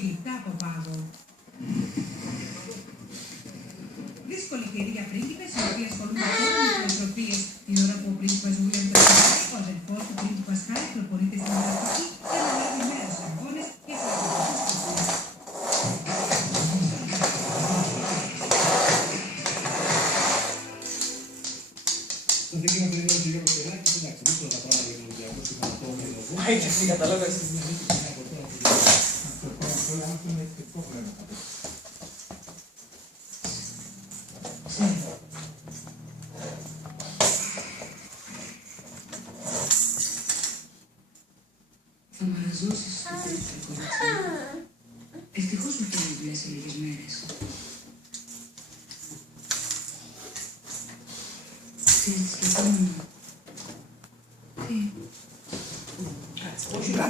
γλυκά από πάγο. Δύσκολη καιρή για πρίγκιπες, οι οποίοι ασχολούνται τώρα με φιλοσοφίες. Την ώρα που ο πρίγκιπας Βίλιαμ Τραπεζάκη, ο αδελφός του πρίγκιπας Χάρη, προπονείται στην Ανατολική και αναλάβει μέρος σε αγώνες και σε αγωνιστικούς τύπους. Το δίκαιο με τον Γιώργο Πελάκη, εντάξει, δύσκολα τα πράγματα για τον Ολυμπιακό στην Ανατολή. Πάει και εσύ καταλάβες. Θα μαραζώσεις στο τέλος του κορίτσι. Ευτυχώς μου φτάνει δουλειά σε λίγες μέρες. Ξέρεις, σκεφτόμουν. Τι?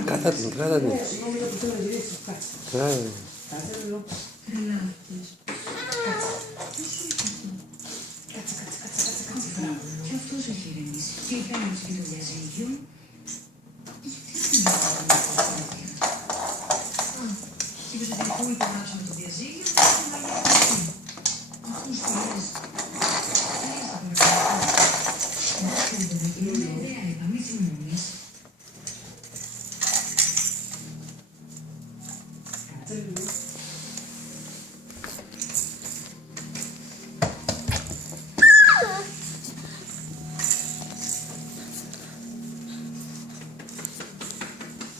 Κράτα την. Τρελάθηκες. Και αυτός έχει ηρεμήσει. Και η κάλυψη και το διαζύγιο. Είπες ότι αφού υπογράψαμε το διαζύγιο, θα έχουμε άλλη αρχή. Αυτούς που λες, είναι μια ιδέα, είπα, μη θυμώνεις. Κάτσε λίγο.